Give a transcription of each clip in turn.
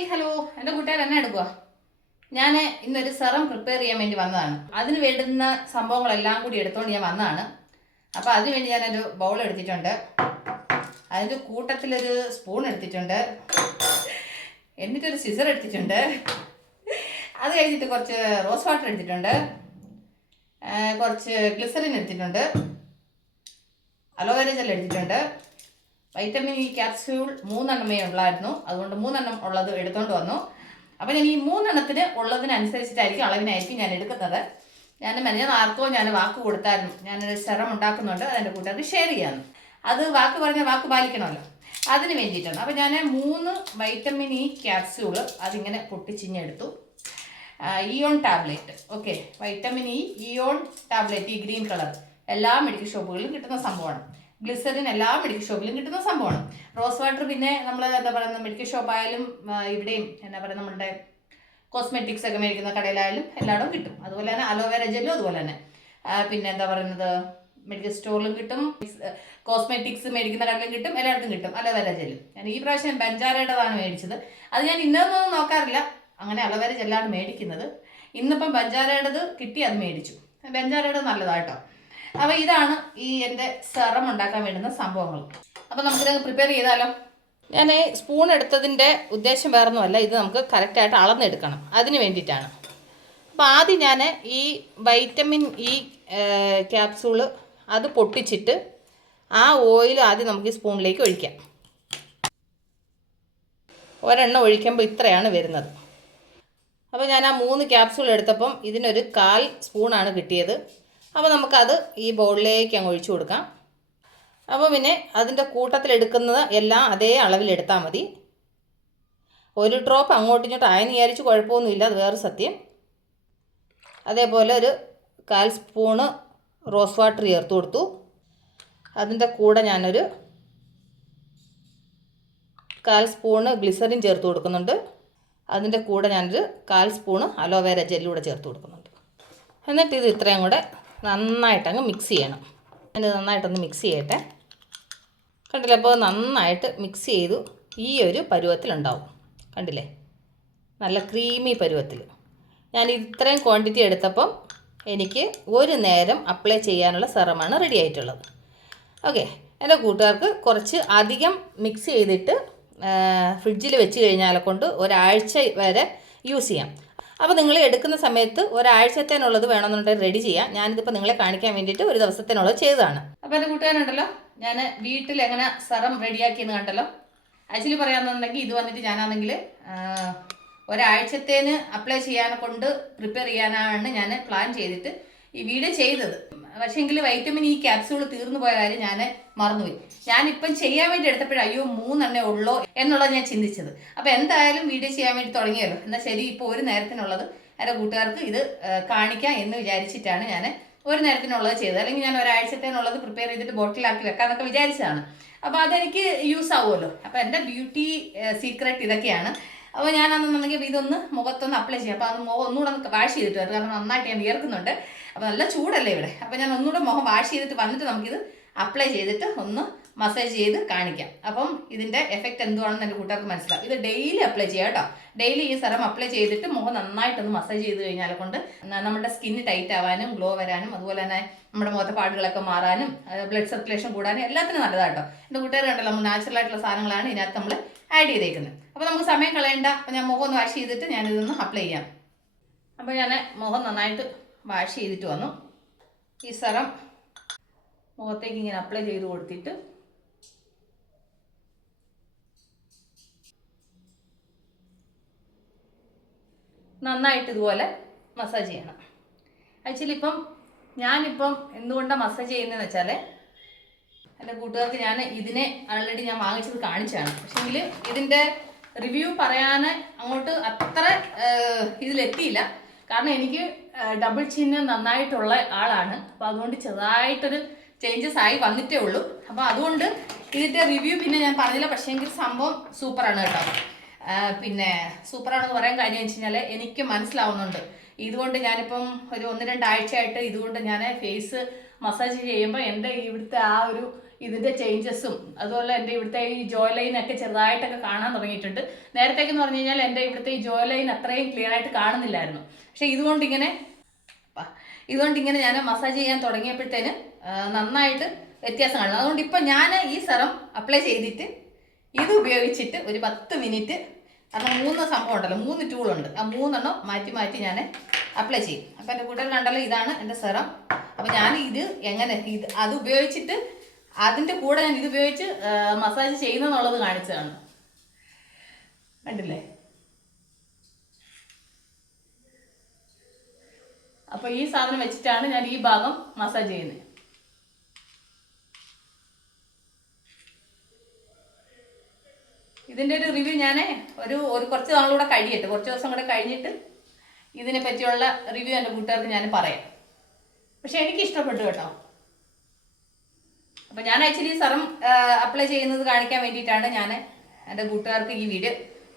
Hi hello എൻ്റെ കൂട്ടുകാർ എന്നെ എടുക്കുക. ഞാൻ ഇന്നൊരു സെറം പ്രിപ്പയർ ചെയ്യാൻ വേണ്ടി വന്നതാണ്. അതിന് വേണ്ടുന്ന സംഭവങ്ങളെല്ലാം കൂടി എടുത്തുകൊണ്ട് ഞാൻ വന്നതാണ്. അപ്പോൾ അതിന് വേണ്ടി ഞാനൊരു ബൗൾ എടുത്തിട്ടുണ്ട്. അതിൻ്റെ കൂട്ടത്തിലൊരു സ്പൂൺ എടുത്തിട്ടുണ്ട്. എന്നിട്ടൊരു സിസർ എടുത്തിട്ടുണ്ട്. അത് കഴിഞ്ഞിട്ട് കുറച്ച് റോസ് വാട്ടർ എടുത്തിട്ടുണ്ട്. കുറച്ച് ഗ്ലിസറിൻ എടുത്തിട്ടുണ്ട്. അലോവേര ജെൽ എടുത്തിട്ടുണ്ട്. വൈറ്റമിൻ ഇ ക്യാപ്സ്യൂൾ 3 എണ്ണമേ ഉള്ളായിരുന്നു. അതുകൊണ്ട് 3 എണ്ണം ഉള്ളത് എടുത്തുകൊണ്ട് വന്നു. അപ്പോൾ ഞാൻ ഈ 3 എണ്ണത്തിന് ഉള്ളതിനനുസരിച്ചിട്ടായിരിക്കും അളവിനായിരിക്കും ഞാൻ എടുക്കുന്നത്. ഞാൻ ആർക്കോ വാക്ക് കൊടുത്തായിരുന്നു. ഞാനൊരു സെറം ഉണ്ടാക്കുന്നുണ്ട്, അതെൻ്റെ കൂട്ടുകാർക്ക് ഷെയർ ചെയ്യാമെന്ന്. അത് വാക്ക് പറഞ്ഞാൽ വാക്ക് പാലിക്കണമല്ലോ, അതിന് വേണ്ടിയിട്ടാണ്. അപ്പോൾ ഞാൻ 3 വൈറ്റമിൻ ഇ ക്യാപ്സ്യൂള് അതിങ്ങനെ പൊട്ടിച്ചിഞ്ഞെടുത്തു. Evion tablet, okay, vitamin E Evion tablet, ഈ ഗ്രീൻ കളർ, എല്ലാ മെഡിക്കൽ ഷോപ്പുകളിലും കിട്ടുന്ന സംഭവമാണ്. ഗ്ലിസറിൻ എല്ലാ മെഡിക്കൽ ഷോപ്പിലും കിട്ടുന്ന സംഭവമാണ്. റോസ് വാട്ടർ പിന്നെ നമ്മൾ എന്താ പറയുക, മെഡിക്കൽ ഷോപ്പായാലും ഇവിടെയും എന്താ പറയുക, നമ്മളുടെ കോസ്മെറ്റിക്സ് ഒക്കെ മേടിക്കുന്ന കടയിലായാലും എല്ലായിടവും കിട്ടും. അതുപോലെ തന്നെ അലോവേര ജെല്ലും അതുപോലെ തന്നെ പിന്നെ എന്താ പറയുന്നത്, മെഡിക്കൽ സ്റ്റോറിലും കിട്ടും, കോസ്മെറ്റിക്സ് മേടിക്കുന്ന കടയിലും കിട്ടും, എല്ലായിടത്തും കിട്ടും അലോവേര ജെല്ല്. ഞാൻ ഈ പ്രാവശ്യം ബഞ്ചാരയുടേതാണ് മേടിച്ചത്. അത് ഞാൻ ഇന്നൊന്നും നോക്കാറില്ല, അങ്ങനെ അലോവേര ജെല്ലാണ് മേടിക്കുന്നത്. ഇന്നിപ്പം ബഞ്ചാരയുടേത് കിട്ടി, അത് മേടിച്ചു. ബഞ്ചാരയുടെ നല്ലതാട്ടോ. അപ്പോൾ ഇതാണ് ഈ എൻ്റെ സെറം ഉണ്ടാക്കാൻ വേണ്ടുന്ന സംഭവങ്ങൾ. അപ്പോൾ നമുക്കിത് പ്രിപ്പയർ ചെയ്താലോ. ഞാൻ സ്പൂൺ എടുത്തതിൻ്റെ ഉദ്ദേശം വേറൊന്നുമല്ല, ഇത് നമുക്ക് കറക്റ്റായിട്ട് അളന്നെടുക്കണം, അതിന് വേണ്ടിയിട്ടാണ്. അപ്പോൾ ആദ്യം ഞാൻ ഈ വൈറ്റമിൻ ഇ ക്യാപ്സൂള് അത് പൊട്ടിച്ചിട്ട് ആ ഓയിൽ ആദ്യം നമുക്ക് ഈ സ്പൂണിലേക്ക് ഒഴിക്കാം. ഒരെണ്ണം ഒഴിക്കുമ്പോൾ ഇത്രയാണ് വരുന്നത്. അപ്പോൾ ഞാൻ ആ 3 ക്യാപ്സൂൾ എടുത്തപ്പം ഇതിനൊരു 1/4 സ്പൂണാണ് കിട്ടിയത്. അപ്പോൾ നമുക്കത് ഈ ബൗളിലേക്ക് അങ്ങ് ഒഴിച്ചു കൊടുക്കാം. അപ്പോൾ പിന്നെ അതിൻ്റെ കൂട്ടത്തിലെടുക്കുന്നത് എല്ലാം അതേ അളവിലെടുത്താൽ മതി. ഒരു ഡ്രോപ്പ് അങ്ങോട്ടും ഇങ്ങോട്ടും ആയെന്ന് വിചാരിച്ച് കുഴപ്പമൊന്നുമില്ല, അത് വേറെ സത്യം. അതേപോലെ ഒരു 1/4 സ്പൂണ് റോസ് വാട്ടർ ചേർത്ത് കൊടുത്തു. അതിൻ്റെ കൂടെ ഞാനൊരു 1/4 സ്പൂണ് ഗ്ലിസറിൻ ചേർത്ത് കൊടുക്കുന്നുണ്ട്. അതിൻ്റെ കൂടെ ഞാനൊരു 1/4 സ്പൂണ് അലോവേര ജെല്ലൂടെ ചേർത്ത് കൊടുക്കുന്നുണ്ട്. എന്നിട്ട് ഇത് ഇത്രയും കൂടെ നന്നായിട്ടങ്ങ് മിക്സ് ചെയ്യണം. ഇത് നന്നായിട്ടൊന്ന് മിക്സ് ചെയ്യട്ടെ. കണ്ടില്ലേ, അപ്പോൾ നന്നായിട്ട് മിക്സ് ചെയ്തു ഈ ഒരു പരുവത്തിലുണ്ടാവും. കണ്ടില്ലേ, നല്ല ക്രീമി പരുവത്തിൽ. ഞാൻ ഇത്രയും ക്വാണ്ടിറ്റി എടുത്തപ്പം എനിക്ക് ഒരു നേരം അപ്ലൈ ചെയ്യാനുള്ള സെറമാണ് റെഡി ആയിട്ടുള്ളത്. ഓക്കെ, എൻ്റെ കൂട്ടുകാർക്ക് കുറച്ച് അധികം മിക്സ് ചെയ്തിട്ട് ഫ്രിഡ്ജിൽ വെച്ച് കഴിഞ്ഞാൽ കൊണ്ട് ഒരാഴ്ച വരെ യൂസ് ചെയ്യാം. അപ്പോൾ നിങ്ങൾ എടുക്കുന്ന സമയത്ത് ഒരാഴ്ചത്തേനുള്ളത് വേണമെന്നുണ്ടെങ്കിൽ റെഡി ചെയ്യാം. ഞാനിതിപ്പോൾ നിങ്ങളെ കാണിക്കാൻ വേണ്ടിയിട്ട് ഒരു ദിവസത്തേനുള്ളത് ചെയ്തതാണ്. അപ്പോൾ എൻ്റെ കൂട്ടുകാരുണ്ടല്ലോ, ഞാൻ വീട്ടിൽ എങ്ങനെ സെറം റെഡിയാക്കിയെന്ന് കണ്ടല്ലോ. ആക്ച്വലി പറയാമെന്നുണ്ടെങ്കിൽ ഇത് വന്നിട്ട് ഞാനാണെങ്കിൽ ഒരാഴ്ചത്തേന് അപ്ലൈ ചെയ്യാനെ കൊണ്ട് പ്രിപ്പയർ ചെയ്യാനാണ് ഞാൻ പ്ലാൻ ചെയ്തിട്ട് ഈ വീഡിയോ ചെയ്തത്. പക്ഷേങ്കിൽ വൈറ്റമിൻ ഇ ക്യാപ്സ്യൂൾ തീർന്നു പോയ കാര്യം ഞാൻ മറന്നുപോയി. ഞാനിപ്പം ചെയ്യാൻ വേണ്ടി എടുത്തപ്പോഴും അയ്യോ 3 എണ്ണേ ഉള്ളോ എന്നുള്ളത് ഞാൻ ചിന്തിച്ചത്. അപ്പോൾ എന്തായാലും വീഡിയോ ചെയ്യാൻ വേണ്ടി തുടങ്ങിയല്ലോ, എന്നാൽ ശരി, ഇപ്പോൾ ഒരു നേരത്തിനുള്ളത് എൻ്റെ കൂട്ടുകാർക്ക് ഇത് കാണിക്കാം എന്ന് വിചാരിച്ചിട്ടാണ് ഞാൻ ഒരു നേരത്തിനുള്ളത് ചെയ്തത്. അല്ലെങ്കിൽ ഞാൻ ഒരാഴ്ചത്തേനുള്ളത് പ്രിപ്പയർ ചെയ്തിട്ട് ബോട്ടിലാക്കി വെക്കാമെന്നൊക്കെ വിചാരിച്ചതാണ്. അപ്പോൾ അതെനിക്ക് യൂസ് ആവുമല്ലോ. അപ്പോൾ എൻ്റെ ബ്യൂട്ടി സീക്രട്ട് ഇതൊക്കെയാണ്. അപ്പോൾ ഞാനാണെന്നുണ്ടെങ്കിൽ ഇതൊന്ന് മുഖത്തൊന്ന് അപ്ലൈ ചെയ്യാം. അപ്പോൾ അത് മുഖം ഒന്നുകൂടെ ഒന്ന് വാഷ് ചെയ്തിട്ട് വരും, കാരണം നന്നായിട്ട് ഞാൻ വിയർക്കുന്നുണ്ട്. അപ്പോൾ നല്ല ചൂടല്ലേ ഇവിടെ. അപ്പോൾ ഞാൻ ഒന്നുകൂടെ മുഖം വാഷ് ചെയ്തിട്ട് വന്നിട്ട് നമുക്കിത് അപ്ലൈ ചെയ്തിട്ട് ഒന്ന് മസാജ് ചെയ്ത് കാണിക്കാം. അപ്പം ഇതിൻ്റെ എഫക്റ്റ് എന്തുവാണെന്ന് എൻ്റെ കൂട്ടുകാർക്ക് മനസ്സിലാവും. ഇത് ഡെയിലി അപ്ലൈ ചെയ്യാം കേട്ടോ. ഡെയിലി ഈ സെറം അപ്ലൈ ചെയ്തിട്ട് മുഖം നന്നായിട്ടൊന്ന് മസാജ് ചെയ്ത് കഴിഞ്ഞാൽ കൊണ്ട് നമ്മുടെ സ്കിന്ന് ടൈറ്റ് ആവാനും ഗ്ലോ വരാനും അതുപോലെ തന്നെ നമ്മുടെ മുഖത്തെ പാടുകളൊക്കെ മാറാനും ബ്ലഡ് സർക്കുലേഷൻ കൂടാനും എല്ലാത്തിനും നല്ലതാട്ടോ. എൻ്റെ കൂട്ടുകാർ കണ്ടല്ലോ, നമ്മൾ നാച്ചുറൽ ആയിട്ടുള്ള സാധനങ്ങളാണ് ഇതിനകത്ത് നമ്മൾ ആഡ് ചെയ്തേക്കുന്നത്. അപ്പോൾ നമുക്ക് സമയം കളയണ്ട. അപ്പോൾ ഞാൻ മുഖം ഒന്ന് വാഷ് ചെയ്തിട്ട് ഞാനിതൊന്ന് അപ്ലൈ ചെയ്യാം. അപ്പോൾ ഞാൻ മുഖം നന്നായിട്ട് വാഷ് ചെയ്തിട്ട് വന്നു. ഈ സെറം മുഖത്തേക്ക് ഇങ്ങനെ അപ്ലൈ ചെയ്ത് കൊടുത്തിട്ട് നന്നായിട്ട് ഇതുപോലെ മസാജ് ചെയ്യണം. ആക്ച്വലി ഞാനിപ്പം എന്തുകൊണ്ടാണ് മസാജ് ചെയ്യുന്നതെന്ന് വെച്ചാൽ, എൻ്റെ കൂട്ടുകാർക്ക് ഞാൻ ഇതിനെ ആൾറെഡി ഞാൻ വാങ്ങിച്ചത് കാണിച്ചതാണ്. പക്ഷേങ്കിൽ ഇതിൻ്റെ റിവ്യൂ പറയാൻ അങ്ങോട്ട് അത്ര ഇതിലെത്തിയില്ല. കാരണം എനിക്ക് ഡബിൾ ചിഹ്നം നന്നായിട്ടുള്ള ആളാണ്. അപ്പോൾ അതുകൊണ്ട് ചെറുതായിട്ടൊരു ചേഞ്ചസ് ആയി വന്നിട്ടേ ഉള്ളൂ. അപ്പോൾ അതുകൊണ്ട് ഇതിൻ്റെ റിവ്യൂ പിന്നെ ഞാൻ പറഞ്ഞില്ല. പക്ഷേങ്കിൽ സംഭവം സൂപ്പറാണ് കേട്ടോ. പിന്നെ സൂപ്പറാണെന്ന് പറയാൻ കാര്യം എന്ന് വെച്ച് കഴിഞ്ഞാൽ എനിക്ക് മനസ്സിലാവുന്നുണ്ട്. ഇതുകൊണ്ട് ഞാനിപ്പം ഒരു 1-2 ആഴ്ചയായിട്ട് ഇതുകൊണ്ട് ഞാൻ ഫേസ് മസാജ് ചെയ്യുമ്പോൾ എൻ്റെ ഇവിടുത്തെ ആ ഒരു ഇതിൻ്റെ ചേഞ്ചസും അതുപോലെ എൻ്റെ ഇവിടുത്തെ ഈ ജോ ലൈനൊക്കെ ചെറുതായിട്ടൊക്കെ കാണാൻ തുടങ്ങിയിട്ടുണ്ട്. നേരത്തേക്കെന്ന് പറഞ്ഞു കഴിഞ്ഞാൽ എൻ്റെ ഇവിടുത്തെ ഈ ജോ ലൈൻ അത്രയും ക്ലിയർ ആയിട്ട് കാണുന്നില്ലായിരുന്നു. പക്ഷേ ഇതുകൊണ്ടിങ്ങനെ ഞാൻ മസാജ് ചെയ്യാൻ തുടങ്ങിയപ്പോഴത്തേന് നന്നായിട്ട് വ്യത്യാസം കാണുന്നു. അതുകൊണ്ട് ഇപ്പം ഞാൻ ഈ സെറം അപ്ലൈ ചെയ്തിട്ട് ഇത് ഉപയോഗിച്ചിട്ട് ഒരു 10 മിനിറ്റ്, കാരണം 3 സംഭവം ഉണ്ടല്ലോ, 3 ടൂളുണ്ട്, ആ 3 മാറ്റി മാറ്റി ഞാൻ അപ്ലൈ ചെയ്യും. അപ്പം എൻ്റെ കൂട്ടൽ കണ്ടല്ലോ, ഇതാണ് എൻ്റെ സെറം. അപ്പം ഞാൻ അത് ഉപയോഗിച്ചിട്ട് അതിൻ്റെ കൂടെ ഞാൻ ഇത് ഉപയോഗിച്ച് മസാജ് ചെയ്യുന്നെന്നുള്ളത് കാണിച്ചതാണ്. കണ്ടില്ലേ? അപ്പോൾ ഈ സാധനം വെച്ചിട്ടാണ് ഞാൻ ഈ ഭാഗം മസാജ് ചെയ്യുന്നത്. ഇതിൻ്റെ ഒരു റിവ്യൂ ഞാൻ ഒരു കുറച്ച് നാളുകൂടെ കഴിയട്ടെ, കുറച്ച് ദിവസം കൂടെ കഴിഞ്ഞിട്ട് ഇതിനെ പറ്റിയുള്ള റിവ്യൂ എൻ്റെ കൂട്ടുകാർക്ക് ഞാൻ പറയാം. പക്ഷെ എനിക്ക് ഇഷ്ടപ്പെട്ടു കേട്ടോ. അപ്പം ഞാൻ ആക്ച്വലി സെറം അപ്ലൈ ചെയ്യുന്നത് കാണിക്കാൻ വേണ്ടിയിട്ടാണ് ഞാൻ എൻ്റെ കൂട്ടുകാർക്ക് ഈ വീഡിയോ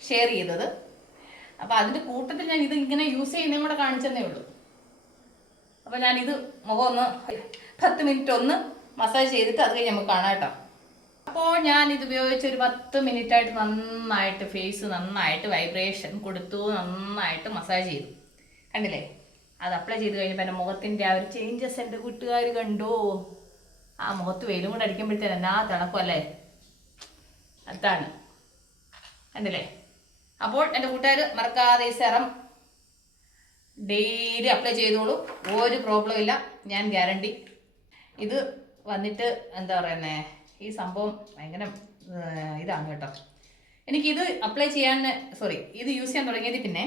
ഷെയർ ചെയ്തത്. അപ്പോൾ അതിൻ്റെ കൂട്ടത്തിൽ ഞാൻ ഇത് ഇങ്ങനെ യൂസ് ചെയ്യുന്നതും കൂടെ കാണിച്ചെന്നേ ഉള്ളൂ. അപ്പോൾ ഞാനിത് മുഖം ഒന്ന് 10 മിനിറ്റ് ഒന്ന് മസാജ് ചെയ്തിട്ട് അത് കഴിഞ്ഞ് നമുക്ക് കാണാം കേട്ടോ. അപ്പോൾ ഞാനിത് ഉപയോഗിച്ച് ഒരു 10 മിനിറ്റായിട്ട് നന്നായിട്ട് ഫേസ് നന്നായിട്ട് വൈബ്രേഷൻ കൊടുത്തു, നന്നായിട്ട് മസാജ് ചെയ്തു. കണ്ടില്ലേ? അത് അപ്ലൈ ചെയ്ത് കഴിഞ്ഞപ്പോൾ എൻ്റെ മുഖത്തിൻ്റെ ആ ഒരു ചേഞ്ചസ് എൻ്റെ കൂട്ടുകാർ കണ്ടോ? ആ മുഖത്ത് വെയിലും കൂടെ അടിക്കുമ്പോഴത്തേന് എന്നാ തിളക്കുമല്ലേ? അതാണ്, കണ്ടില്ലേ? അപ്പോൾ എൻ്റെ കൂട്ടുകാർ മറക്കാതെ ഈ സെറം ഡെയിലി അപ്ലൈ ചെയ്തോളൂ, ഒരു പ്രോബ്ലം ഇല്ല, ഞാൻ ഗ്യാരണ്ടി. ഇത് വന്നിട്ട് എന്താ പറയുന്നത്, ഈ സംഭവം ഭയങ്കര ഇതാണ് കേട്ടോ. എനിക്കിത് അപ്ലൈ ചെയ്യാൻ ഇത് യൂസ് ചെയ്യാൻ തുടങ്ങിയത് പിന്നെ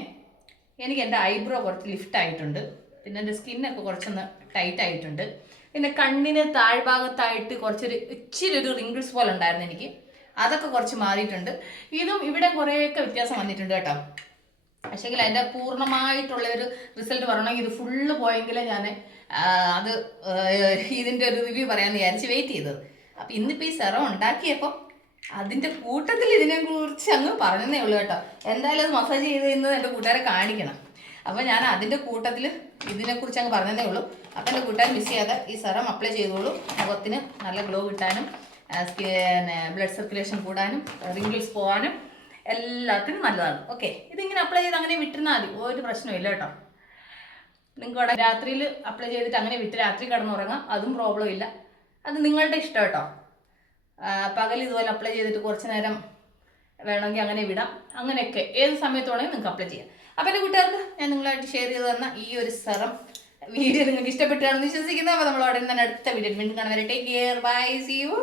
എനിക്ക് എൻ്റെ ഐബ്രോ കുറച്ച് ലിഫ്റ്റ് ആയിട്ടുണ്ട്, പിന്നെ എൻ്റെ സ്കിന്നൊക്കെ കുറച്ചൊന്ന് ടൈറ്റ് ആയിട്ടുണ്ട്, പിന്നെ കണ്ണിന് താഴ്ഭാഗത്തായിട്ട് ഇച്ചിരി ഒരു റിങ്കിൾസ് പോലെ ഉണ്ടായിരുന്നു എനിക്ക്, അതൊക്കെ കുറച്ച് മാറിയിട്ടുണ്ട്. ഇതും ഇവിടെ കുറേയൊക്കെ വ്യത്യാസം വന്നിട്ടുണ്ട് കേട്ടോ. പക്ഷേങ്കിൽ അതിൻ്റെ പൂർണ്ണമായിട്ടുള്ള ഒരു റിസൾട്ട് പറയണമെങ്കിൽ ഇത് ഫുള്ള് പോയെങ്കിൽ ഞാൻ ഇതിൻ്റെ ഒരു റിവ്യൂ പറയാമെന്ന് വിചാരിച്ച് വെയിറ്റ് ചെയ്തത്. അപ്പം ഇന്നിപ്പോൾ ഈ സെറം ഉണ്ടാക്കിയപ്പോൾ അതിൻ്റെ കൂട്ടത്തിൽ ഇതിനെക്കുറിച്ച് അങ്ങ് പറഞ്ഞതേ ഉള്ളൂ കേട്ടോ. എന്തായാലും അത് മസാജ് ചെയ്ത് കഴിഞ്ഞത് എൻ്റെ കൂട്ടുകാരെ കാണിക്കണം. അപ്പോൾ ഞാൻ അതിൻ്റെ കൂട്ടത്തിൽ ഇതിനെക്കുറിച്ച് അങ്ങ് പറഞ്ഞതേ ഉള്ളൂ. അപ്പം എൻ്റെ കൂട്ടുകാർ മിസ് ചെയ്യാതെ ഈ സെറം അപ്ലൈ ചെയ്തോളൂ. മുഖത്തിന് നല്ല ഗ്ലോ കിട്ടാനും ബ്ലഡ് സർക്കുലേഷൻ കൂടാനും റിങ്കിൾസ് പോകാനും എല്ലാത്തിനും നല്ലതാണ്. ഓക്കെ, ഇതിങ്ങനെ അപ്ലൈ ചെയ്ത് അങ്ങനെ വിട്ടിരുന്നാൽ മതി, ഒരു പ്രശ്നമില്ല കേട്ടോ. നിങ്ങൾക്ക് അവിടെ രാത്രിയിൽ അപ്ലൈ ചെയ്തിട്ട് അങ്ങനെ വിട്ട് രാത്രി കിടന്നുറങ്ങാം, അതും പ്രോബ്ലം ഇല്ല. അത് നിങ്ങളുടെ ഇഷ്ടം കേട്ടോ. പകൽ ഇതുപോലെ അപ്ലൈ ചെയ്തിട്ട് കുറച്ച് നേരം വേണമെങ്കിൽ അങ്ങനെ വിടാം, അങ്ങനെയൊക്കെ ഏത് സമയത്ത് വേണമെങ്കിൽ നിങ്ങൾക്ക് അപ്ലൈ ചെയ്യാം. അപ്പോൾ എൻ്റെ കൂട്ടുകാർക്ക് ഞാൻ നിങ്ങളായിട്ട് ഷെയർ ചെയ്ത് തന്ന ഈ ഒരു സെറം വീഡിയോ നിങ്ങൾക്ക് ഇഷ്ടപ്പെട്ടാണെന്ന് വിശ്വസിക്കുന്നത്. അപ്പോൾ നമ്മൾ ഉടനെ തന്നെ അടുത്ത വീഡിയോ വീണ്ടും കാണുന്നവരെ take care, bye, see U.